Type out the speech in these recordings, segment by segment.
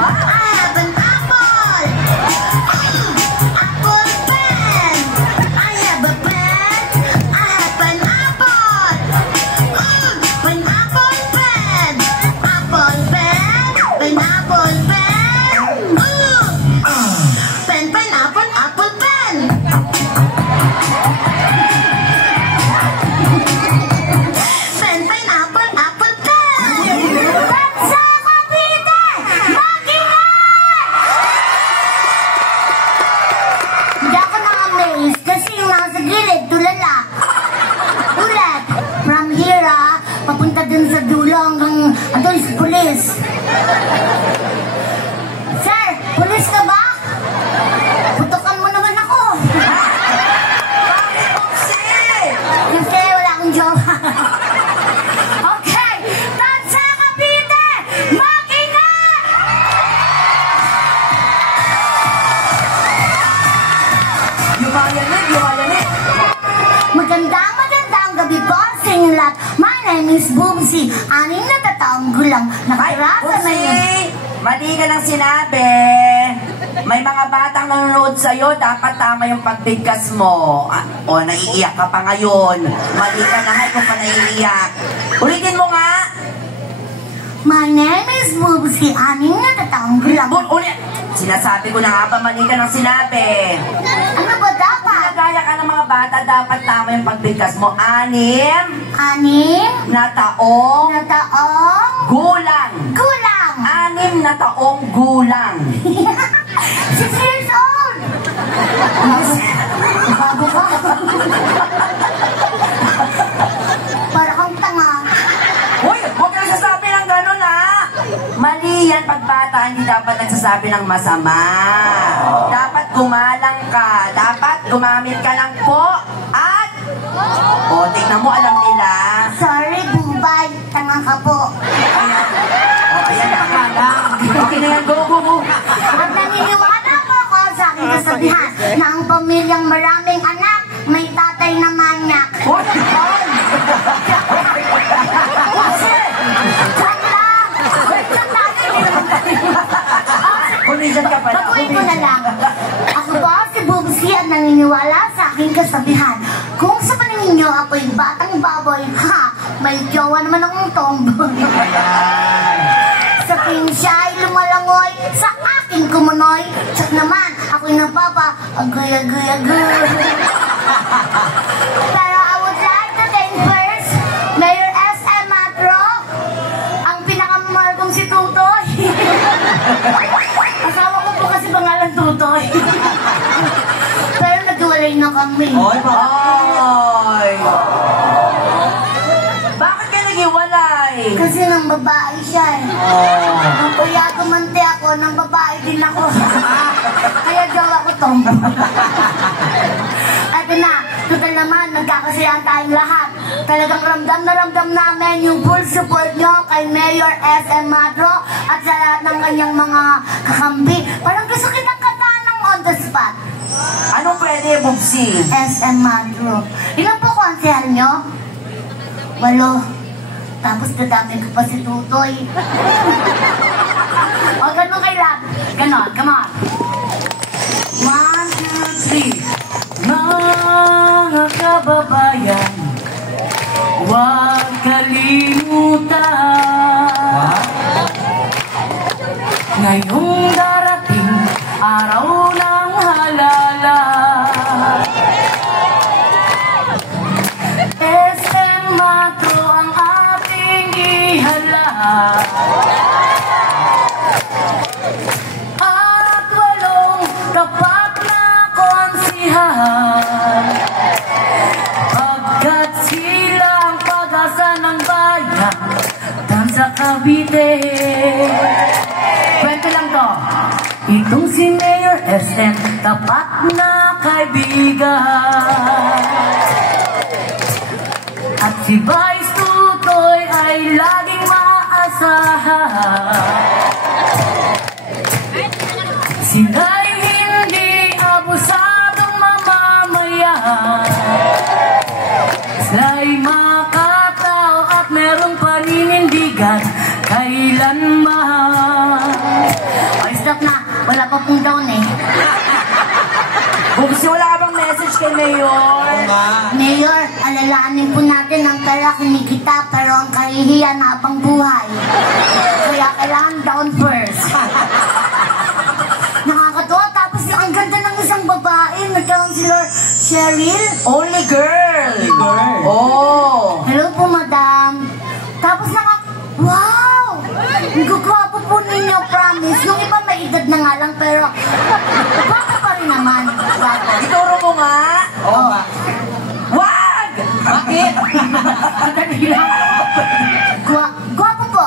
have an apple. Apple pen. I have a pen. I have an apple. Pineapple pen. Apple pen. Pineapple pen. Pen, pineapple, apple pen. Pen, pineapple, apple pen. That's a Cavite! Mag-ingay! Hindi ako na-amaze kasi yung nasa gilid, tulala. Ulit, from here papunta dun sa dulo hanggang andun sa pulis. Sir, pulis ka ba? Putukan mo naman ako. Kasi wala akong jowa. Okay, Tansa Cavite! Mag-ingay! Yumayanig. Magandang gabi po sa inyong lahat. My name is Boomsy. 6 na taong gulang. Nakarasa na yun. Mali ka lang sinabi. May mga batang nanonood sa'yo, dapat tama yung pagbigkas mo. O, naiiyak ka pa ngayon. Mali ka na, kung pa naiiyak. Ulitin mo nga. My name is Boomsy. 6 na taong gulang. Ulit. Sinasabi ko na nga pa, mali ka lang sinabi. Ano ba dapat? Nagaya ka ng mga bata, dapat tama yung pagbigkas mo. 6 na taong na taong gulang. gulang. 6 na taong gulang. 6 years old. Bago ka. Para kang tanga. Uy, huwag kang nagsasabi ng gano'n, ha? Mali yan, pag bata, hindi dapat nagsasabi ng masama. Dapat gumalang ka. Dapat gumamit ka ng po at... O, tignan mo, alam nila. Sorry, Bubay. Tanga ka po. Ayan, nakalang. Okay na yan, go. At naniniwala po ako sa aking kasabihan na ang pamilyang maraming anak, may tatay na manyak. What? Joke lang! Comedian ka pala. Patuloy ko na lang. Ako po si Boomsy at naniniwala sa aking kasabihan. Kung sa paningin niyo ako'y batang baboy, may jowa naman akong tomboy. Sa tuwing siya ay lumalangoy, sa aking kumunoy, tsak naman ako'y nagpapa, agay-agay-agay. Pero I would like to thank first Mayor SM Matro, ang pinakamamahal kong si Tutoy. Asawa ko po kasi pangalan Tutoy. Pero nagwalay na kami. Oy! Bakit ka nag-iwalay? Kasi nang babae siya eh. Ang kuya kumante ako, nang babae din ako. Kaya jowa ko tombo. At na, total naman, nagkakasiyahan tayong lahat. Talagang ramdam na ramdam namin yung full support nyo kay Mayor SM Matro at sa lahat ng kanyang mga kakambi. Parang gusto kitang kataan ng on the spot. Anong pwede, Bubsy? SM Matro. Ilan po konsehal nyo? 8. Tapos dadami ko pa si Tutoy. O, ganun kay Lab. Ganon, come on. 1, 2, 3. Mga kababayan, huwag kalimutan. Ngayong darating araw ng halala. SM Matro ang ating ihala. At 8 tapat na konsihan. Pagkat sila ang pag-asa ng bayan, Tansa Cavite. Kwento lang to. Itong si Mayor SM, tapat na kaibigan. At si Vice Tutoy ay laging maasahan. Sila'y hindi abusadong mamamayan. Sila'y makataw at merong paninindigan kailanman. stop na. Wala pa pong down eh. Bubsi, wala ka bang message kay Mayor? Mayor, alalahanin po natin ang pera kinikita pero ang kahihiyan habang buhay. Kaya kailangan down first. Nakakatuwa, tapos ang ganda ng isang babae, nag-counselor Cheryl. Only girl! Oh! Hello po, madam. Tapos wow! Ang gagwapo po ninyo, promise. Nung iba may edad na nga lang, pero gwapo pa rin naman. Gwapo. Ituro mo nga! Oo nga. Wag! Bakit? Gwapo po.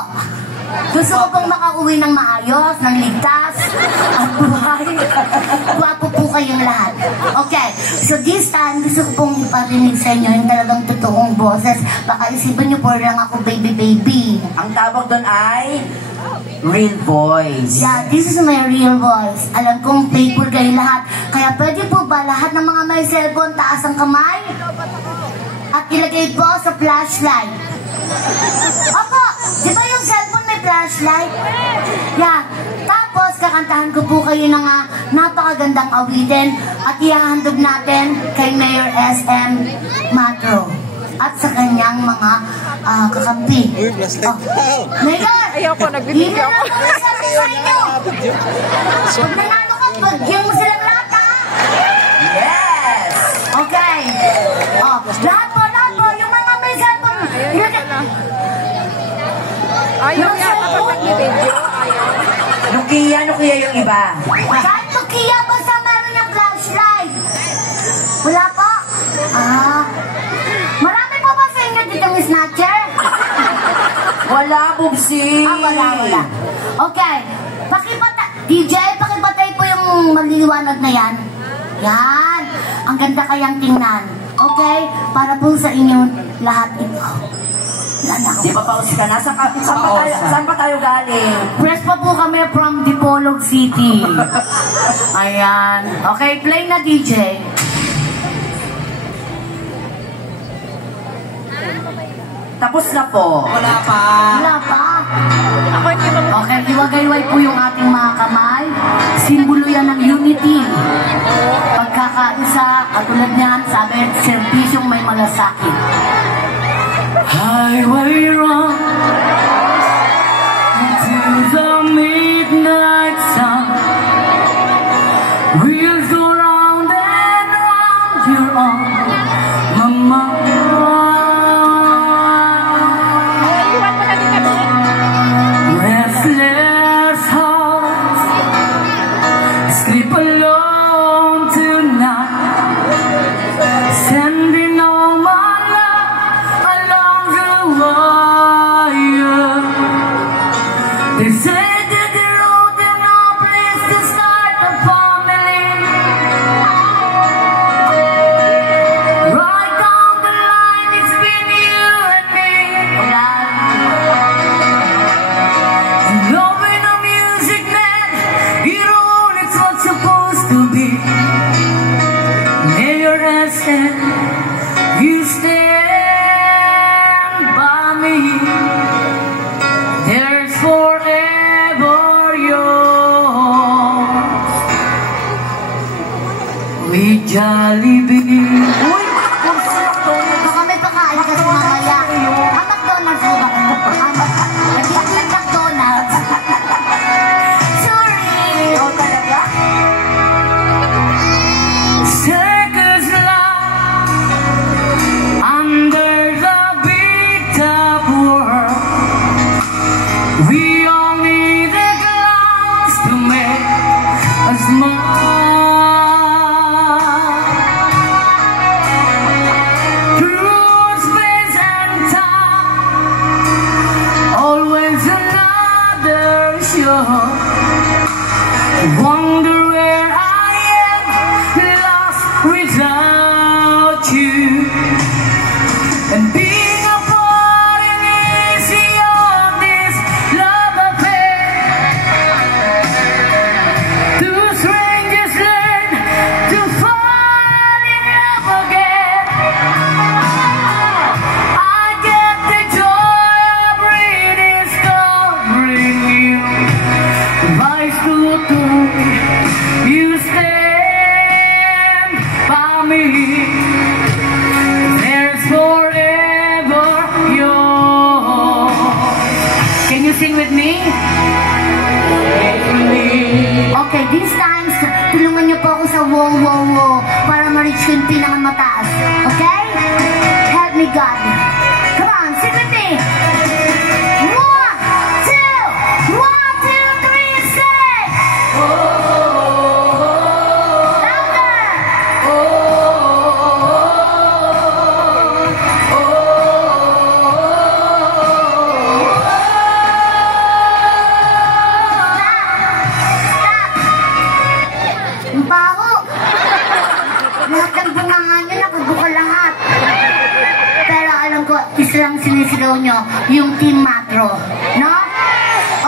Gusto ko pong makauwi ng maayos, ng ligtas, at buhay. Gwapo po kayong lahat. Okay, so this time, gusto ko pong iparinig sa inyo yung talagang totoong boses. Baka isipan niyo po lang ako baby. Ang tawag doon ay real voice. Yeah, this is my real voice. Alam kong playful kayo lahat. Kaya pwede po ba lahat ng mga may cellphone taas ang kamay? At ilagay po sa flashlight. Opo, di ba yung cellphone may flashlight? Yeah. Tapos, kakantahan ko po kayo ng napakagandang awitin at ihahandog natin kay Mayor SM Matro at sa kanyang mga kakampi. Mayor! Ayoko, nagbibigay ako. Hindi na lang sa inyo. Pag nanalo ka, bagyan mo silang lahat, ha? Yes! Okay. Lahat po. Yung mga may cellphone. Ayaw niya kapag nagbibigay. Nokia yung iba. Kahit Nokia, basta meron yung flashlight. Wala po? Marami po ba sa inyo ditong snatcher? Wala, Bubsi. Wala. Okay. DJ, pakipatay po yung maliliwanag na yan. Yan. Ang ganda kayang tingnan. Okay? Para po sa inyo lahat ito. Di ba pause ka na? Saan pa tayo galing? Press pa po kami from Dipolog City. Ayan. Okay, play na DJ. Tapos na po. Wala pa. Wala pa. Ako hindi mo. Okay, iwagayway po yung ating mga kamay. Simbolo yan ng unity. Pagkakaisa, katulad niyan, sabi, serbisyong may malasakit. Highway run into the midnight sun. Wheels go round and round, you're on my mind. Iwan mo na din kami. Restless hearts sleep alone tonight, sending all my love along the wire. They say that the road is no place to start a family. Right down the line, it's been you and me. Loving the music, man, you know it's what's supposed to be. Mayor SM, you stand by me. There's forever yours. We Jollibee. Uy! Baka may pakain kasi mamaya. Ang McDonald's mo ba? Hindi ang McDonald's. Sorry! O talaga? Circus light under the big top world. We all need a glass to make us smile. Through space and time, always another show. Wonder where I am, lost without you. And being a part and easy of this love affair. Two strangers learn to fall in love again. I get the joy of rediscovering you. Vice to you stand by me. There's forever yours. Can you sing with me? Okay, these times, tulungan niyo po ako sa wow, wow, wow para ma-reach ko yung pinakamataas. Okay? Help me, God. Come on, sing with me. 1, 2, 1, 2, 3, say! Louder! Ang baho! Lahat ng bunganga niyo, nakubuka lahat. Pero alam ko, isa lang sinisigaw niyo, yung Team Matro. No?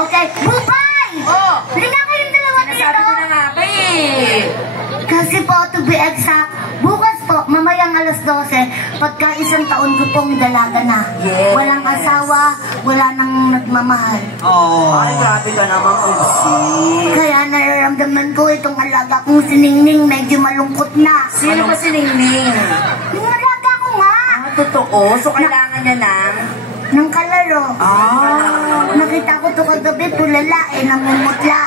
Okay, Bubay! Oh! Halika kayong dalawa Sinasabi dito! ko na nga ba eh. Kasi po, to be exact, bukas po, mamayang alas 12, pagka isang taon ko pong dalaga na. Yes. Walang asawa, wala nang nagmamahal. Ay, grabe ka naman, Pupsi. Kaya nararamdaman ko itong alaga kong siningning medyo malungkot na. Sino ba si Ningning? Yung alaga ko nga, Totoo? So, kailangan niya ng kalaro. Nakita ko to kagabi, tulala namumutla.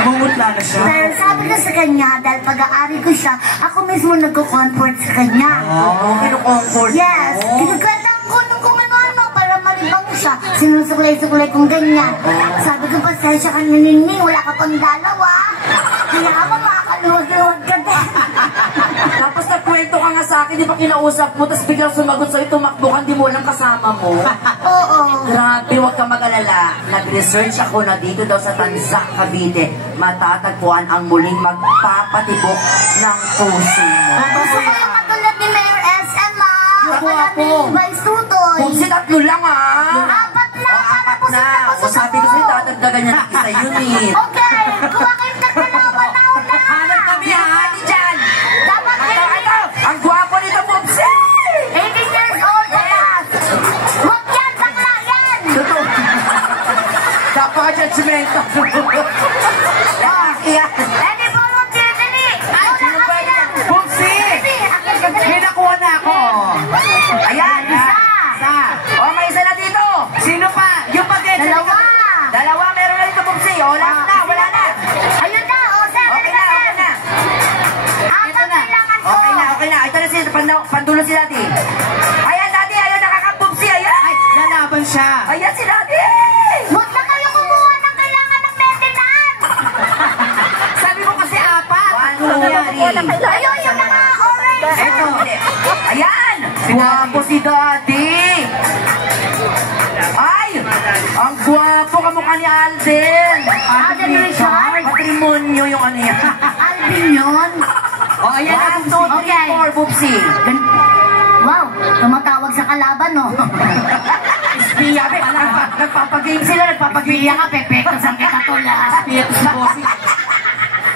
Bumutla na siya. Pero sabi ko sa kanya, dahil pag-aari ko siya, ako mismo nagko-comfort sa kanya. Kino-comfort Yes, mo? kinagandang ko nung kung ano-ano para malibang siya. Sinusuklay-suklay kong ganyan. Sabi ko, pasensya ka niningning, wala ka pang dalawa. Kaya ako makakaluwag-luwag ka din. Tapos nagkwento ka nga sa akin, di ba kinausap mo, tapos biglang sumagot sa'yo, tumakbo ka, di mo alam kasama mo. Oo. Grabe, huwag ka mag-alala. Nag-research ako na dito daw sa Tanzac, Cavite, matatagpuan ang muling magpapatibok ng puso mo. Gusto ko yung matulad ni Mayor SM, Katulad ni Vice Tutoy. Pupsi, 3 lang Apat na, para po na. sa O sabi ko sa'yo, dadagdagan niya ng isa yun eh. Okay, kuha kayong tatlo, mataon na. Hanap kami ha, hati dyan. Dapat Ito, ito. Ang gwapo nito, Pupsi. 18 years old pataas. Huwag yan, bakla yan. Totoo. Napaka-judgmental. Lalaki yan. Any volunteer, dali. Ako na kami na. Pupsi! Dali, akin ka dali. May nakuha na ako. Ayan, Isa. Isa. O, may isa na dito. Sino pa? Yung pag-edit. Dalawa. Dalawa, meron na dito, Pupsi. O, last na, wala na. Ayun na, o, sir. Okay na, okay na. Apat kailangan ko. Okay na, okay na. Ito na si pandulo si Daddy. Ayan, Daddy, ayan, nakaka-Pupsi, ayan. Ay, lalaban siya. Ayan si Daddy. Huwag na kayo kumuha ng kailangan ng maintenance. Sabi mo kasi apat. 1, 2, 3. Ayun, yung mga orange. Eto. Ayan! Gwapo si Daddy! Ay! Ang gwapo kamukha ni Alden! Alden Richard? Matrimonyo yung ano yan. Alvin yun. O, ayan na, 1, 2, 3, Okay. 4, Bubsy. Wow, tumatawag sa kalaban, no? Espiya, nagpapagame sila, nagpapagame. Piya ka, pepekto sa kita tula.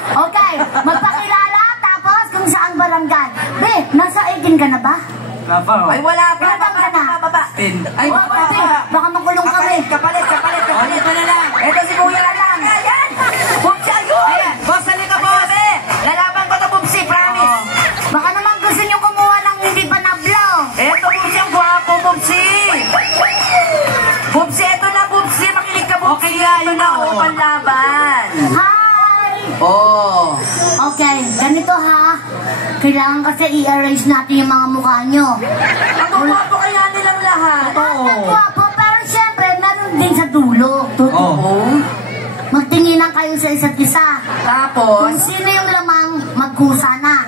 Okay, magpakilala, tapos kung saan barangay. Be, nasa 18 ka na ba? Ay, wala pa. Ilan taon ka na? Baba. Ay, Be, baka makulong kami. Kapalit. Ito na lang. Ito si Kuya na lang. Ayan! Bubsy, ayun! Ayan, boss, halika, boss. Lalaban ko to, Bubsy, promise. Baka naman gusto nyo kumuha ng hindi pa nablo. Eto, Bubsy, ang gwapo, Bubsy! Bubsy, eto na, Bubsy! Makinig ka, Bubsy! Okay, yun na, Ako oh. panlaban! Hi! Oh! Okay, ganito ha. Kailangan kasi i-arrange natin yung mga mukha nyo. Ang gwapo kaya nilang lahat! Gwapo, pero syempre, meron din sa dulo. Oo. Magtinginan kayo sa isa't isa. Tapos, Kung sino yung lamang, magkusa na.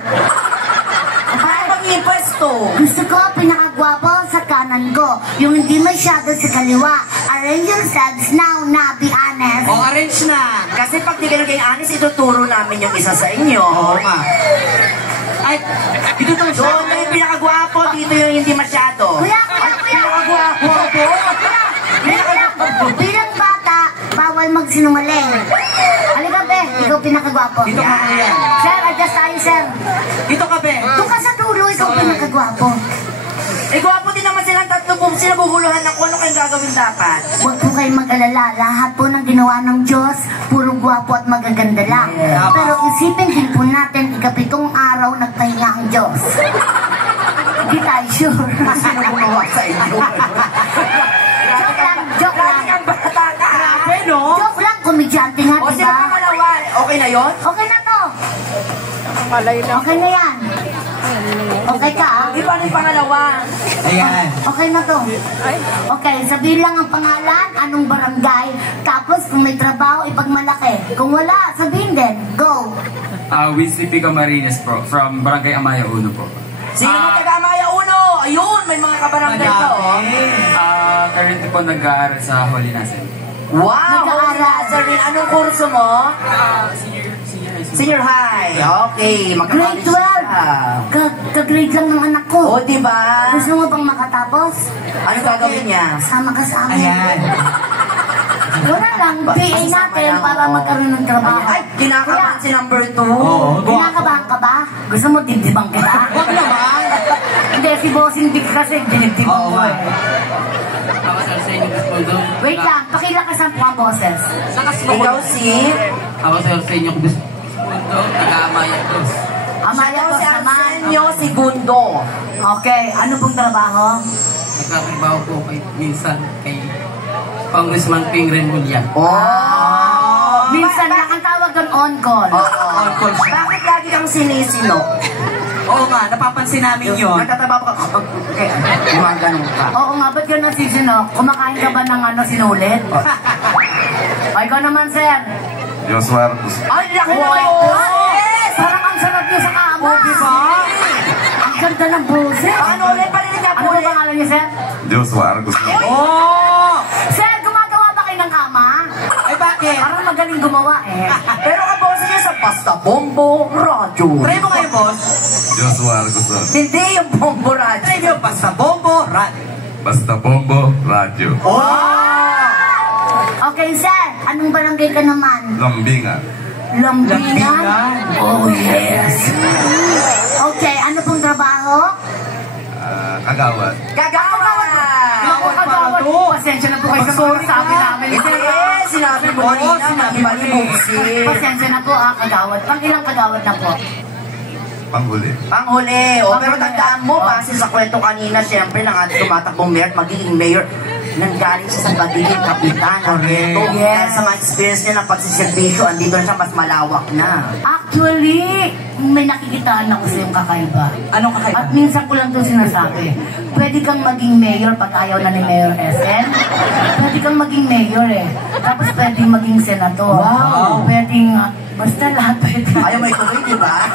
paano mag-impuesto? Gusto ko pinakagwapo sa kanan ko. Yung hindi masyado sa kaliwa. Arrange yourselves now na, be honest. O, arrange na. Kasi pag di ka naging honest, ituturo namin yung isa sa inyo. Oo nga. Ay, dito to siya. Doon na yung pinakagwapo, dito yung hindi masyado. Kuya! Pinakagwapo! Bilang bata, bawal magsinungaling. Halika, be. Ikaw pinakagwapo. Dito ka, kuya. Sir, adjust tayo, sir. Dito ka, be. Doon ka sa dulo, ikaw pinakagwapo. Eh, gwapo din naman silang tatlo, kasi nabubuluhan ng kung ano kayong gagawin dapat. Huwag po kayong mag-alala. Lahat po ng ginawa ng Diyos, puro gwapo at magaganda lang. Yeah. Pero isipin din po natin, ikapitong araw nagpahinga ang Diyos. Hindi tayo sure. Sino gumawa sa inyo? Joke lang, joke lang. Ang bata ka. Grabe, no? Joke lang, komedyante nga, O, sino diba? pangalawa? Okay na yun? Okay na to. Malay na. Okay na yan. Okay ka, ah? Di ba yung pangalawa? Ayan. Okay na to. Ay, Okay, sabihin lang ang pangalan, anong barangay, tapos kung may trabaho, ipagmalaki. Kung wala, sabihin din. Go! Wesley P. Camarines po, from Barangay Amaya 1 po. Sino ang taga-Amaya Uno? Ayun, may mga kabarangay ka, oh. Currently po nag-aaral sa Holy Nasen. Wow! Nag-aaral. Nazarene, anong kurso mo? Senior high. Okay, Grade 12! Ka-grade lang ng anak O, ko. diba? Gusto mo bang makatapos? Ano gagawin niya? Sama ka sa amin. Ayan. Wala lang, PA natin para magkaroon ng trabaho. Ay, kinakabahan si number 2. Oo. Kinakabahan ka ba? Gusto mo dibdibang kita? Wag naman. Hindi, si Bossing Dick kasi dinibdibang Oo ko nga. eh. Wait lang, pakilakasan po ang boses. Ikaw si... Ako sa inyo kung gusto nag-aamaya ko. Amaya Ikaw Dos si naman. Arsenio Segundo. Okay, ano pong trabaho? Nagkatrabaho po kay minsan kay Congressman Ping Remulla. Oh! Minsan lang ang tawag doon on-call. Oo. Bakit lagi kang sinisino? Oo nga, napapansin namin yun. Nagtatrabaho ka... Okay, gumagano'n ka. Oo nga, ba't yun ang season, no? Kumakain ka ba ng sinulit? O, ikaw naman, sir. Dios Marcos. Ay, lako! Oh my God! Yes! Parang ang sarap niyo sa kama. Oh, diba? Ang ganda ng boses. Ano ulit? Palinig ka Ano po ba ulit. pangalan niyo, sir? Dios Marcos. Oh! Sir, gumagawa ba kayo ng kama? Ay, bakit? Parang magaling gumawa, eh. Pero kabosa niya sa Basta Bombo Radio. Try mo kayo, boss. Dios Marcos. Hindi yung Bombo Radio. Try nyo, basta bombo, rat. Basta Bombo Radio. Okay, sir. Anong barangay ka naman? Lambingan. Lambingan? Oh, yes. Okay, ano pong trabaho? Kagawad. Gagawa! Ako kagawad. Pasensya na po kayo sa mga sabi namin. Eh, sinabi mo Oo, na sinabi mali mo. Pasensya na po, kagawad. Pang ilang kagawad na po? Panghuli. Panghuli. O, pero tandaan mo, base sa kwento kanina, siyempre, ng ating tumatakbong mayor at magiging mayor, nanggaling siya sa pagiging kapitan. Correct. Yes. Sa mga experience niya ng pagsiservisyo, andito na siya mas malawak na. Actually, may nakikitaan ako sa iyong kakaiba. Anong kakaiba? At minsan ko lang ito sinasabi. Pwede kang maging mayor pag ayaw na ni Mayor SN. Pwede kang maging mayor eh. Tapos pwedeng maging senador. Wow. Pwedeng, basta lahat pwede. Ayaw may tuloy, di ba?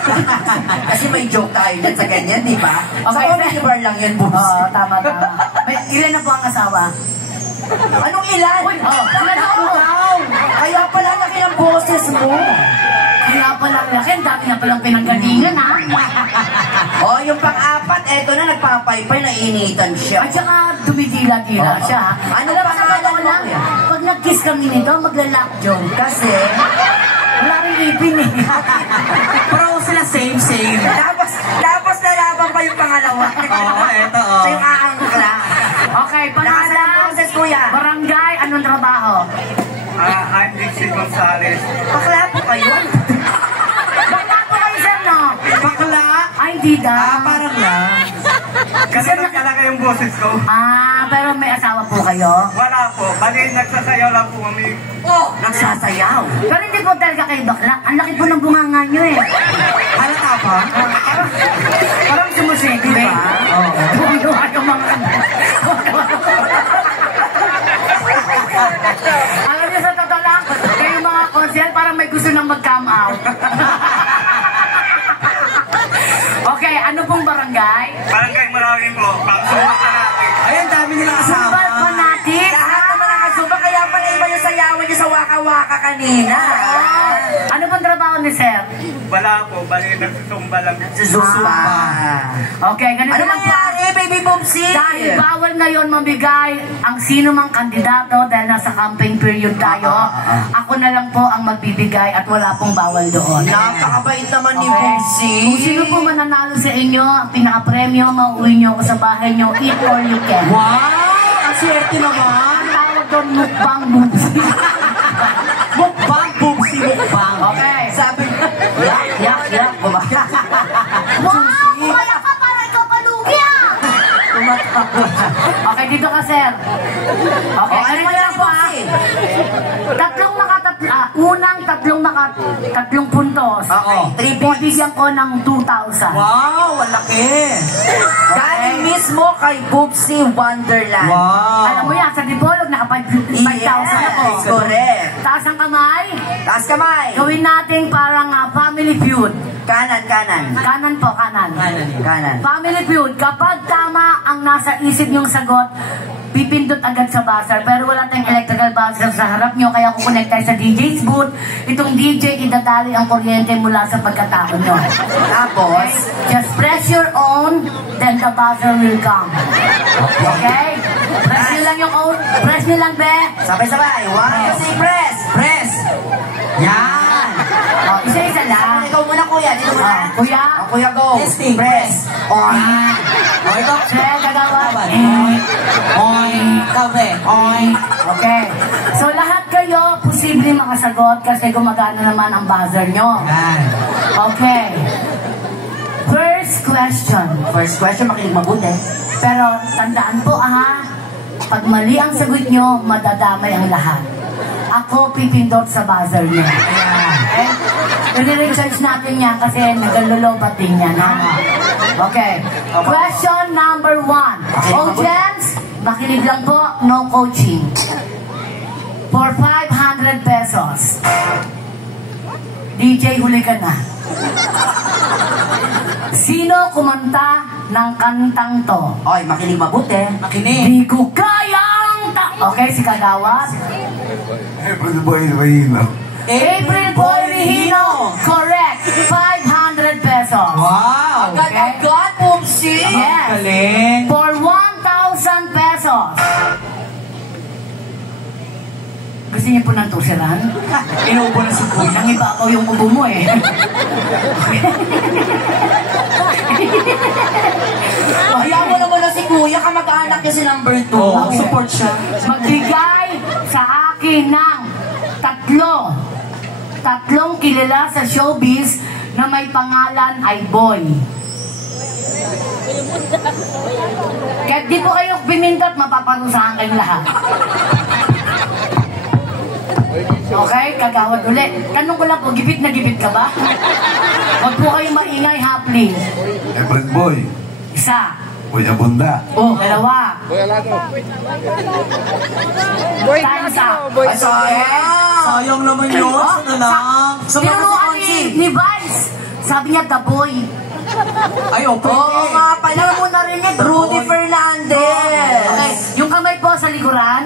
Kasi may joke tayo dyan sa ganyan, di ba? Okay, Sa comedy bar lang yun, boobs. Oo, tama. May, ilan na po ang asawa? Anong ilan? Uy, ilan na po? Kaya pala laki ang boses mo. Kaya pala laki, ang dami na palang pinanggalingan ha. O, yung pang-apat, eto na, nagpapaypay, nainitan siya. At saka dumidila-dila Oo. siya. Ano Alam mo, pangalan sa totoo mo, lang, kuya? pag nag-kiss kami nito, magla-lockjaw. Kasi, Wala rin ipin eh. Pero sila same. tapos nalaban pa yung pangalawa. Oo, eto, oh. Sa yung aangkla. Okay, Nakasan ang pangalan. boses, kuya. Barangay, anong trabaho? I'm Dixie Gonzalez. Bakla po kayo. Bakla po kayo, sir, no? Bakla? Ay, di Ah, da. parang lang. Kasi nagkalaki yung boses ko. Pero may asawa po kayo? Wala po. Bali, nagsasayaw lang po kami. Oh, nagsasayaw. Pero hindi po talaga kayo bakla. Ang laki po ng bunganga nyo eh. Halata pa? Parang sumusegi, Diba? eh. Tuwa yung mga... Alam niyo, sa totoo lang, kayo mga konsel, parang may gusto nang mag-come out. Okay, ano pong barangay? Barangay Marawin po. Pangsumpa ka natin. Ayan, dami nilang kasama. Sumbal Fanatic? Lahat naman nakasumba, kaya pala iba yung sayawan niya sa waka-waka kanina. Ano pong trabaho ni Sir? Wala po. Bali, nagsusumba lang. Zumba. Okay, ganito Ano lang po. nangyari, baby Boomsy? Dahil bawal ngayon mamigay ang sino mang kandidato dahil nasa campaign period tayo, ako na lang po ang magbibigay at wala pong bawal doon. Napakabait naman ni Okay. Boomsy. Kung sino po mananalo sa inyo, ang pinaka-premyo, mauwi nyo ako sa bahay nyo, eat all you can. Wow! Swerte naman. Ang tawag doon, mukbang bubsi. Mukbang, bubsi, mukbang. Okay, sabi yak. Wow! Wala ka para ikaw palugi ah! Okay, dito ka, sir. Okay, ano mo lang po ah? Tatlong puntos. Okay, 3 points. Bibigyan ko ng 2,000. Wow, ang laki. Galing mismo kay Boopsy Wonderland. Wow. Alam mo yan, sa Dipolog, naka 5,000 ako. Yes, correct. Taas ang kamay. Taas kamay. Gawin natin parang family feud. Kanan. Kanan po, kanan. Kanan. Family feud. Kapag tama ang nasa isip niyong sagot, pipindot agad sa buzzer. Pero wala tayong electrical buzzer sa harap nyo, kaya kukonect tayo sa DJ's booth. Itong DJ, idadali ang kuryente mula sa pagkatao nyo. Tapos, Just press your own, then the buzzer will come. Okay? Press nyo lang yung own. Press nyo lang, be. sabay-sabay. 1, 2, 3, press. Press. Yan. Oh, isa-isa lang. Ikaw muna, kuya. Dito muna. Kuya. Kuya, go. Testing. Press. On. O, ikaw. Siya, gagawa. Oy. Kabe. Oy. Okay. So, lahat kayo, posible makasagot kasi gumagana naman ang buzzer nyo. Yan. Okay. First question. First question, makinig mabuti. Pero, tandaan po pag mali ang sagot nyo, madadamay ang lahat. Ako pipindot sa buzzer nyo. Okay? I-recharge natin yan kasi nagkalulobat din yan. Okay. Question number 1. Audience, makinig lang po, no coaching. For 500 pesos. DJ, huli ka na. Sino kumanta ng kantang to? Oy, makinig mabuti. Makinig. Di ko kayang Okay, si Kagawad. April Boy Reyno. April Boy Rihino. Correct. 500 pesos. Wow. Agad-agad, Boopsy. Yes. Galing. For 1,000 pesos. Gusto niyo po ng tusiran? Inuubo na si Kuya. Nang ibabaw yung ubo mo eh. Hayaan mo naman na si Kuya, kamag-anak niya si number 2. Oo, support siya. Magbigay sa akin ng tatlong kilala sa showbiz na may pangalan ay Boy. Kahit di po kayo pimintat, mapaparusahan kayong lahat. Okay, Kagawad ulit. Tanong ko lang po, gipit na gipit ka ba? Huwag po kayong maingay ha, please. April Boy. Isa. Kuya Bunda. Oh, dalawa. Boy Time's up. Boy Ay, sayang. Sayang naman yun. Ano lang. Tinuruan ni Vice. Sabi niya, the boy. Ay, okay. Oo nga pala mo narinig, Rudy Fernandez. Okay, yung kamay po sa likuran.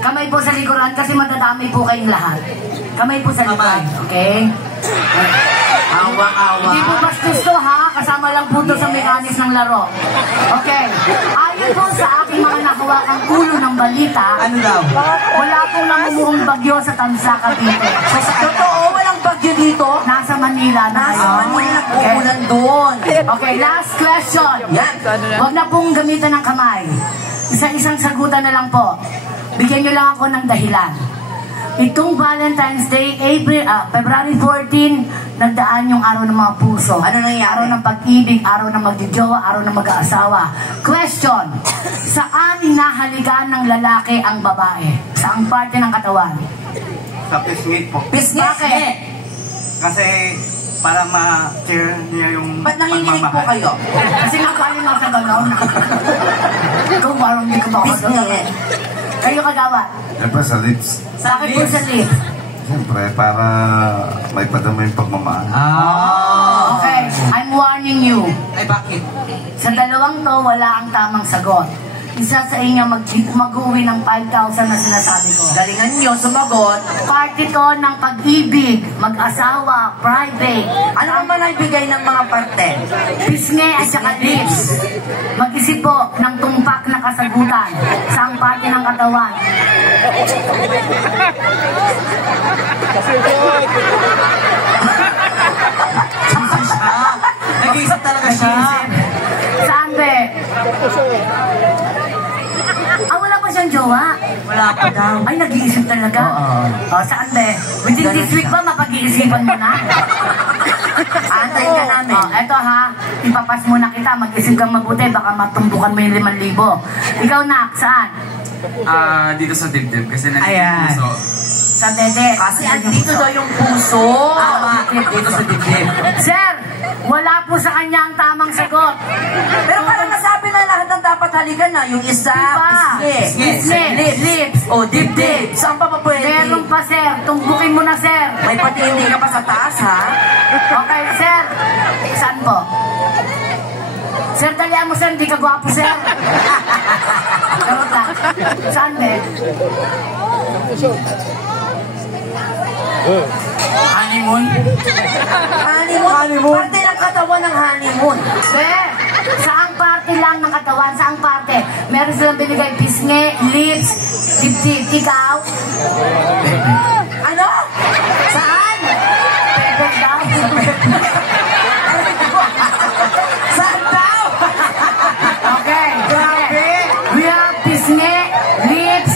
Kamay po sa likuran kasi madadamay po kayong lahat. Kamay po sa likuran. Okay? Awa-awa. Hindi po bastos to ha. Kasama lang po to sa mechanics ng laro. Okay. Ayon po sa aking mga nakawakang ulo ng balita, Ano daw? wala pong namumuhong bagyo sa Tansa, Cavite. So, sa totoo, walang bagyo dito. Nasa Manila na. Nasa Manila, nag-uulan doon. Okay, last question. Yan. Huwag na pong gamitan ng kamay. Isa-isang sagutan na lang po. Bigyan nyo lang ako ng dahilan. Itong Valentine's Day, February 14, nagdaan yung araw ng mga puso. Ano nangyari? Araw ng pag-ibig, araw ng magjojowa, araw ng mag-aasawa. Question, saan hinahalikan ng lalaki ang babae? Saang parte ng katawan? Sa pisngit po. Business. Bakit? Kasi para ma-share niya yung Ba't nanginginig po pagmamahal. kayo? Kasi nakaling ako sa gano'n. Ikaw parang hindi ko makagawa. Business. Kayo Kagawad. Siyempre sa lips. Bakit po sa lip? Siyempre para may padama yung pagmamahal. Ah. Okay, I'm warning you. Ay, bakit? Sa dalawang to, wala ang tamang sagot. Isa sa inyo mag-uwi ng 5,000 na sinasabi ko. Galingan nyo, sumagot. Party to ng pag-ibig, mag-asawa, private. Ano naman ang ibigay ng mga parte? Pisngi at saka lips. Mag-isip po ng tumpak na kasagutan sa ang parte ng katawan. Nag-iisip talaga siya. Saan be? Wala Ay, nag-iisip talaga? Oo. Saan be? Within this week ba mapag-iisipan mo na? Antayin ka namin. Eto ha, ipapas muna kita, mag-isip kang mabuti, baka matumbukan mo yung 5,000. Ikaw na, saan? Dito sa dibdib kasi Ayan. nandito Sa dede. Kasi andito daw yung puso. Dito sa dibdib. Sir, wala po sa kanya ang tamang sagot. Pero parang nasabi na lahat ng dapat halikan na. Yung isa, Pisngi, lips, o dibdib. Saan pa pwede? meron pa sir, tumbukin mo na sir. May patindi ka pa sa taas, ha? Okay, sir. Saan po? Sir, dalihan mo sir, hindi ka gwapo sir. Charot lang. Saan be? honeymoon. Honeymoon? Parte ng katawan ng honeymoon. Be, saang parte lang ng katawan? Saang parte? Meron silang binigay pisngi, lips, dibdib, ikaw. Ano? Saan? Pepe daw. Saan daw? Okay, grabe. We have pisngi, lips,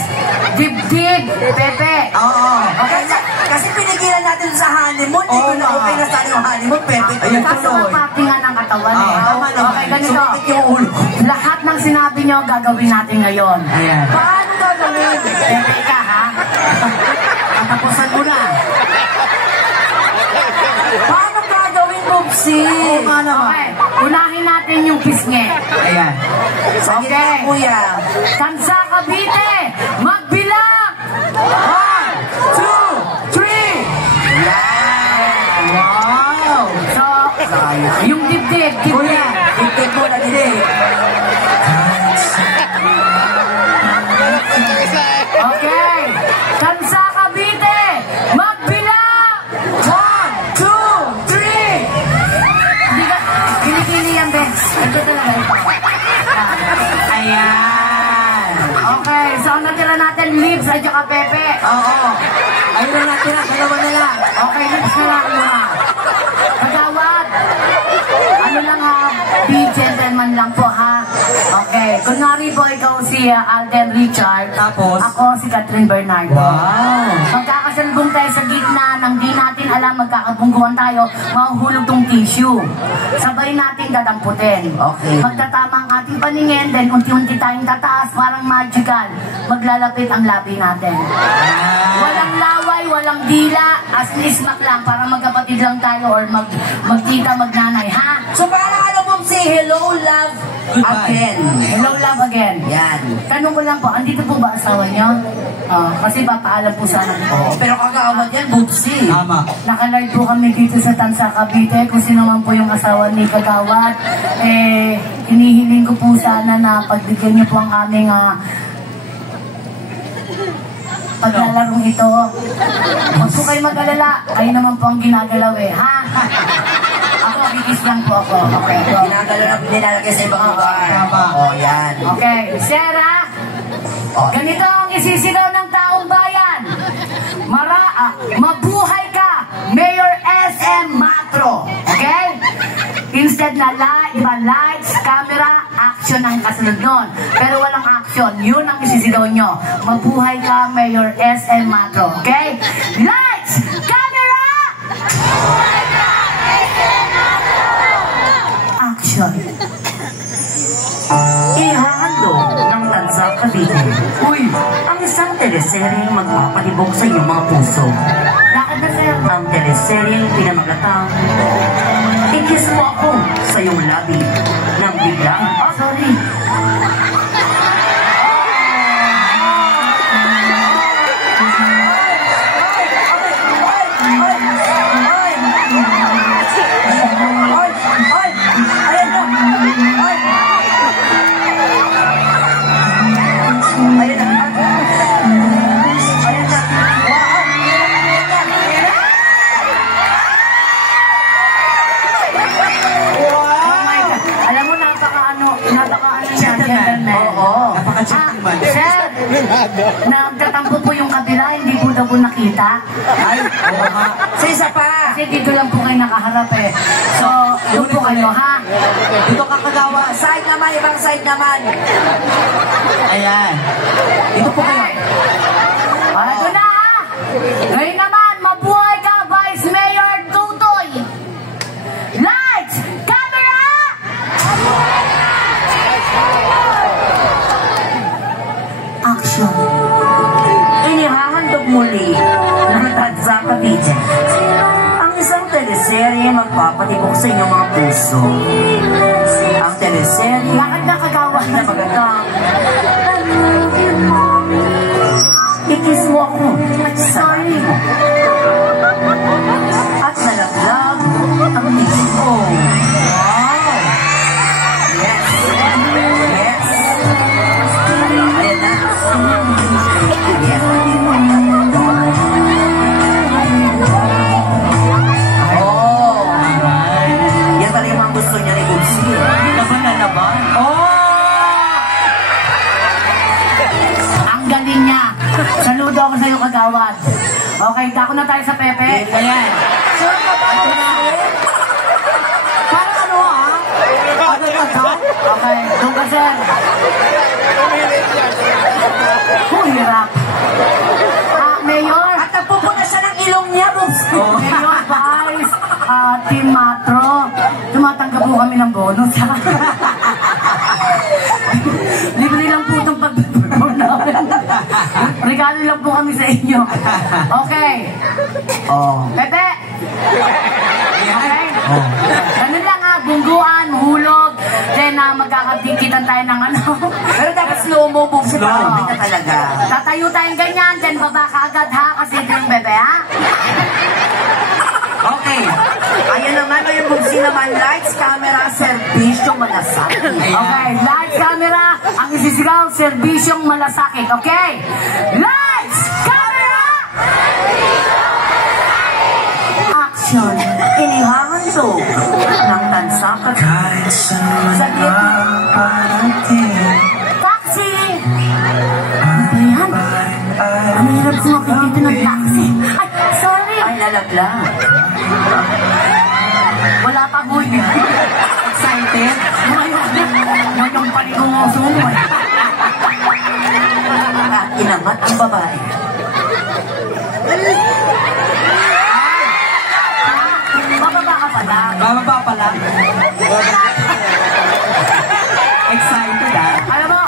dibdib, pepe. Oo. Okay, kasi pinigilan natin sa honeymoon. Hindi ko na okay na saan yung honeymoon. Pepe ko yung Kaso ang parte nga ng katawan eh. tama naman. Okay, ganito. Sumakit yung ulo. Lahat ng sinabi nyo, gagawin natin ngayon. Ayan. Paano gagawin? Pepe ka, ha? Patapusan mo na. Paano gagawin, Bobsy? Okay, unahin natin yung pisngi. Ayan. Sa gitna, kuya. Tansa Cavite, magbilang! 1, 2, 3. Wow! So, yung dibdib, Kuya, dibdib. dibdib mo na dibdib. Okay, Tansa Cavite, magbilang! 1, 2, 3. Hindi ka, kinikili yan, Ben. Ito talaga ito. Ayan. Okay, so ang natira natin, lips at saka pepe. Oo. Ayun na natin na, dalawa na lang. Okay, lips na lang muna. Kagawad. Ano lang ha, be gentleman lang po ha. Okay, kunwari po ikaw si Alden Richard. Tapos? Ako si Catherine Bernardo. Wow. Magkakasalubong tayo sa gitna nang di natin alam, magkakabungguan tayo, mahuhulog tong tissue. Sabay natin dadamputin. Okay. Magtatama ang ating paningin, then unti-unti tayong tataas, parang magical. Maglalapit ang labi natin. Walang laway, walang dila, as ismak lang, para magkapatid lang tayo or magtita, magnanay, ha? So parang ano, Bobsy, hello, love, again. Hello, love again. Yan. Tanong ko lang po, andito po ba asawa niyo? Kasi papaalam po sana ko. Pero kagawad yan, Bobsy. Tama. Nakalive po kami dito sa Tansa Cavite. Kung sino man po yung asawa ni Kagawad, hinihiling ko po sana na pagbigyan niyo po ang aming paglalarong ito. Huwag po kayo mag-alala. Kayo naman po ang ginagalaw ha? Ako, bigis lang po ako. Okay, go. Ginagalo na nilalagay sa ibang lugar. Tama. Oh, yan. Okay, Sarah, ganito ang isisigaw ng taong bayan. Mabuhay ka, Mayor SM Matro. Okay? Instead na lights, camera, action ang kasunod nun. Pero walang action. Yun ang isisigaw nyo. Mabuhay ka, Mayor SM Matro. Okay? Lights! Camera! Mabuhay ka, SM Matro! Action. Ihahandog ng Tansa Cavite. Uy, ang isang teleseryeng magpapalibog sa iyong mga puso. Lakad na, sir. Ang teleseryeng pinamagatang ikis mo ako sa iyong labi nang biglang Sorry. Sir, nagtatampo po yung kabila, hindi po daw po nakita. Ay, oo nga. Sa isa pa. Kasi dito lang po kayo nakaharap eh. So, doon po kayo, ha? Dito ka kagawa. Side naman, ibang side naman. Ayan. Ito po kayo. Ngayon naman, mabuhay ka, Vice Mayor Tutoy! Lights! Camera! Action. Inihahandog muli ng Tadsa Cavite ang isang teleserye magpapatibok sa inyong mga puso. Ang teleserye Lakad na kagawa. na magagang ikis mo ako at sarili mo at nalaglag ang tingin mo. Wow! Yes! Yes! Ayan na. Yes. Oh! Yan talaga yung mga gusto niya ni Bubsy. Laban na laban? Oh! Ang galing niya. Saludo ako sa'yo, kagawad. Okay, dako na tayo sa Pepe. Ayan. Parang ano Okay, doon ka, sir. Hirap. Mayor. At nagpupuna siya ng ilong niya, Bubsy. Mayor, Vice, Team Matro. Tumatanggap po kami ng bonus, ha? Libre lang po itong pag-perform namin. Regalo lang po kami sa inyo. Okay. Pepe. Okay. Ganun lang, ha? Bungguan, hulog. Then, magkakadikitan tayo ng ano. Pero dapat slow-mo, Bubsy. Parang ka talaga. Tatayo tayong ganyan, then baba ka agad, ha? Kasi ito yung bebe, ha? Okay. Ayan naman, yung Bubsy naman. Lights, camera, servisyo, malasakit. Okay, lights, camera, ang isisigaw, serbisyong malasakit, okay? Lights, camera! Action. Inihahandog ng Tansa Cavite sa Taxi! Ano ba yan? Ang hirap sumakit dito ng taxi. Ay, sorry! ay nalaglag. Wala pa huy. Excited? Ngayong paligong sumul. At inamat ang babae. Bababa ka pala. Bababa pala. Excited Alam mo,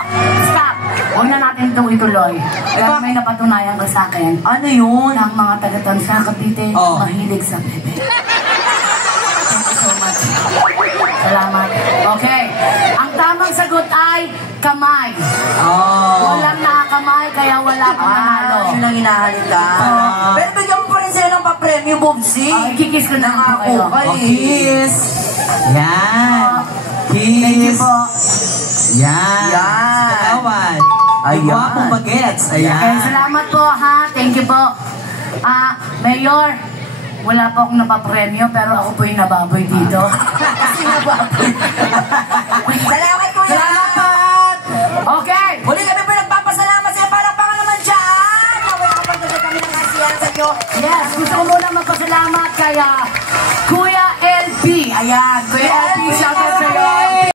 stop. Huwag na natin itong ituloy. Pero may napatunayan ka sa akin. Ano yun? Ng mga taga-Tansa Cavite, Oh. mahilig sa bebe. Thank you so much. Salamat. Okay. Ang tamang sagot ay kamay. Oh. Walang nakakamay, kaya wala kang nanalo. Yun ang hinahalita. Pero bigyan mo pa rin sila ng pa-premyo, Bubsy. Kikis ko na po kayo. Kiss. Yan. Kiss. Thank you po. Yan. Yan. Si Kagawad. Ayan. Guwapong bagets. Okay, Ayan. salamat po, ha. Thank you po. Mayor, wala po akong napapremyo, pero ako po yung nababoy dito. Kasi nababoy. Salamat, Kuya. Salamat. Okay. Muli kami po nagpapasalamat sa iyo. Palakpakan naman dyan. Nawala kapag kami ng kasiyahan sa iyo. Yes, gusto ko muna magpasalamat kay Kuya LB. Ayan, Kuya LB, shout out sa'yo.